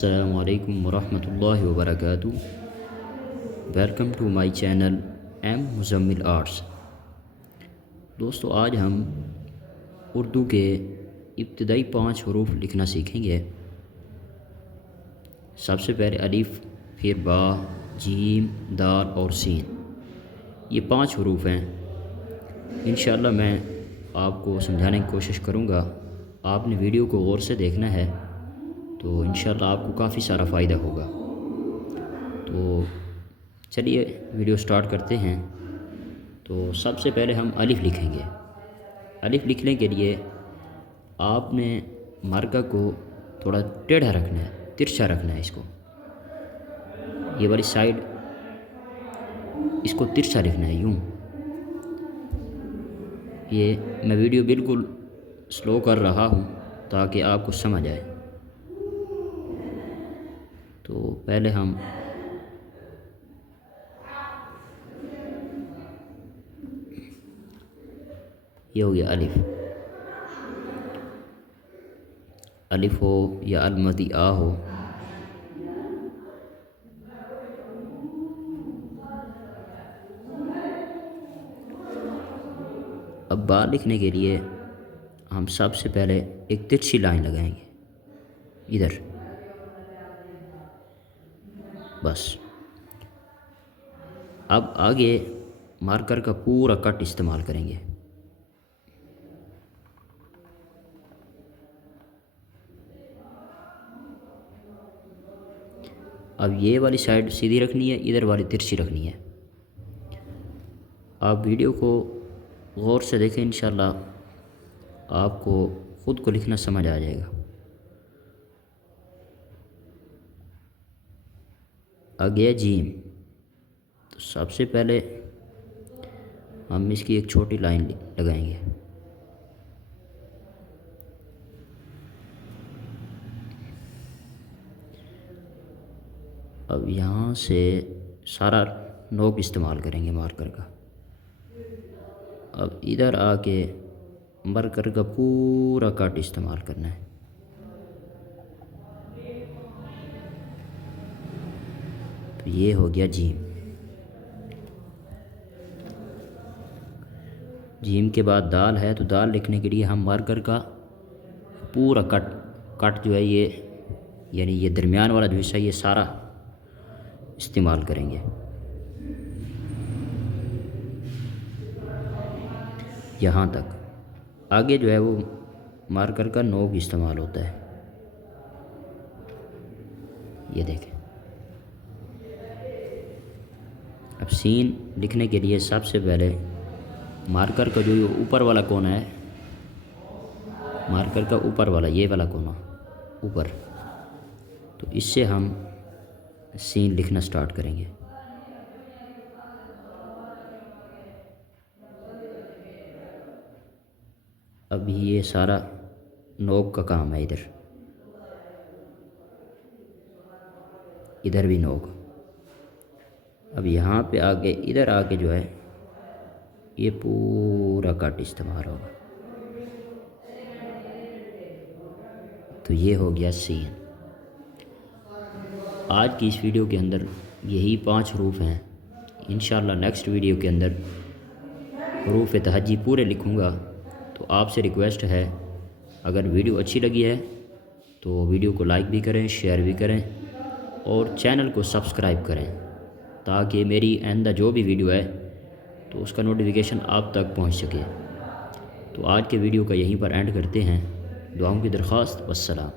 السلام علیکم ورحمۃ اللہ وبرکاتہ۔ Welcome to my channel M Muzammil Arts. دوستو، آج ہم اردو کے ابتدائی 5 حروف لکھنا سیکھیں گے۔ سب سے پہلے الف، پھر با، جیم، دال اور سین۔ یہ 5 حروف ہیں۔ انشاءاللہ میں آپ کو سمجھانے کی کوشش کروں گا۔ آپ نے ویڈیو کو غور سے دیکھنا ہے تو انشاءاللہ آپ کو کافی سارا فائدہ ہوگا۔ تو چلیے ویڈیو سٹارٹ کرتے ہیں۔ تو سب سے پہلے ہم الف لکھیں گے۔ الف لکھنے کے لیے آپ نے مارکر کو تھوڑا ٹیڑھا رکھنا ہے، ترچھا رکھنا ہے۔ اس کو یہ والی سائڈ اس کو ترچھا لکھنا ہے، یوں۔ یہ میں ویڈیو بالکل سلو کر رہا ہوں تاکہ آپ کو سمجھ آئے۔ تو پہلے ہم یہ ہو گیا الف۔ الف ہو یا المدی آ ہو۔ اب با لکھنے کے لیے ہم سب سے پہلے ایک ترچھی لائن لگائیں گے ادھر، بس۔ اب آگے مارکر کا پورا کٹ استعمال کریں گے۔ اب یہ والی سائڈ سیدھی رکھنی ہے، ادھر والی ترچھی رکھنی ہے۔ آپ ویڈیو کو غور سے دیکھیں، انشاءاللہ آپ کو خود کو لکھنا سمجھ آ جائے گا۔ آگے جیم، تو سب سے پہلے ہم اس کی ایک چھوٹی لائن لگائیں گے۔ اب یہاں سے سارا نوک استعمال کریں گے مارکر کا۔ اب ادھر آ کے مارکر کا پورا کٹ استعمال کرنا ہے۔ تو یہ ہو گیا جیم۔ جیم کے بعد دال ہے، تو دال لکھنے کے لیے ہم مارکر کا پورا کٹ جو ہے، یہ یعنی یہ درمیان والا جو حصہ، یہ سارا استعمال کریں گے یہاں تک۔ آگے جو ہے وہ مارکر کا نوک استعمال ہوتا ہے، یہ دیکھیں۔ اب سین لکھنے کے لیے سب سے پہلے مارکر کا جو یہ اوپر والا کونا ہے، مارکر کا اوپر والا یہ والا کونا اوپر، تو اس سے ہم سین لکھنا سٹارٹ کریں گے۔ اب یہ سارا نوک کا کام ہے، ادھر بھی نوک۔ اب یہاں پہ آگے ادھر آگے جو ہے یہ پورا کٹ استعمال ہوگا۔ تو یہ ہو گیا سین۔ آج کی اس ویڈیو کے اندر یہی 5 حروف ہیں۔ انشاءاللہ نیکسٹ ویڈیو کے اندر حروف تہجی پورے لکھوں گا۔ تو آپ سے ریکویسٹ ہے، اگر ویڈیو اچھی لگی ہے تو ویڈیو کو لائک بھی کریں، شیئر بھی کریں اور چینل کو سبسکرائب کریں، تاکہ میری آئندہ جو بھی ویڈیو ہے تو اس کا نوٹیفیکیشن آپ تک پہنچ سکے۔ تو آج کے ویڈیو کا یہیں پر اینڈ کرتے ہیں۔ دعاؤں کی درخواست، والسلام۔